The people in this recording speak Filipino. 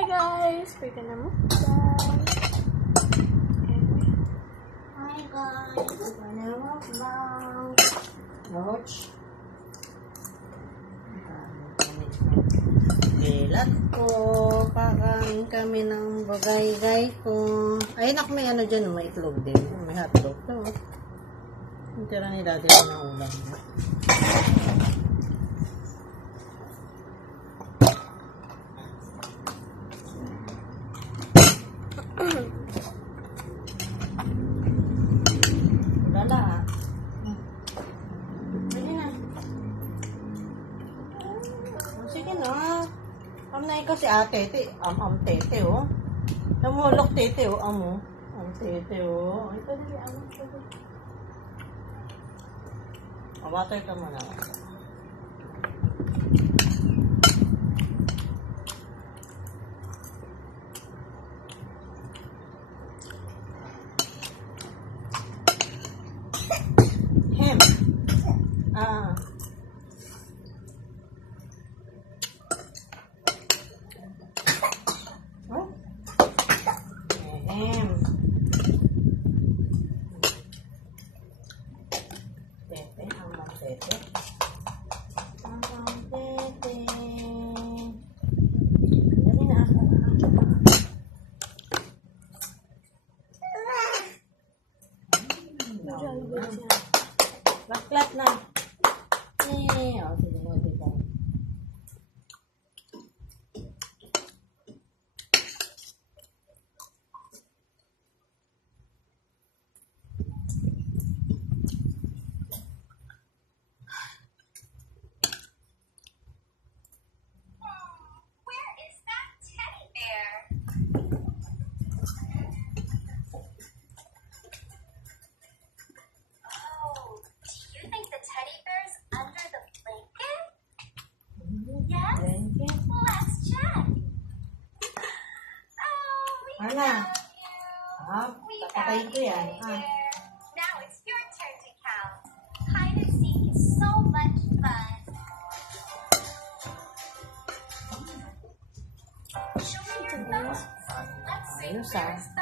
Hi guys! Pwede na mo. Hi guys! Manawag lang. Watch. Bilat ko. Kakain kami ng bagay-gay ko. Ay, nak, may ano dyan. May itlog din. May hotdog. Ito. Yung tira ni daddy mo ng ulam. Lala. Sige na. Sige na. Kamnay ko si ate. Tete, oh. Namulok tete, oh. Amo. Tete, oh. Ito dali, amo. Ito dali. Water ka muna. Hem. Ah. Oh. Hem. Tete, amang tete. Amang tete. Dali na ako. Baklat na. Oh, sige mo, diba? Where is that teddy bear? Oh, do you think the teddy bear's under the blanket? Yes? Let's check. Oh, we Ana. found you. We Papatayin found ko you, yan. teddy bear. Now it's your turn to count. Hide and seek is so much fun. Show me your nose. Let's see Ayos, where's the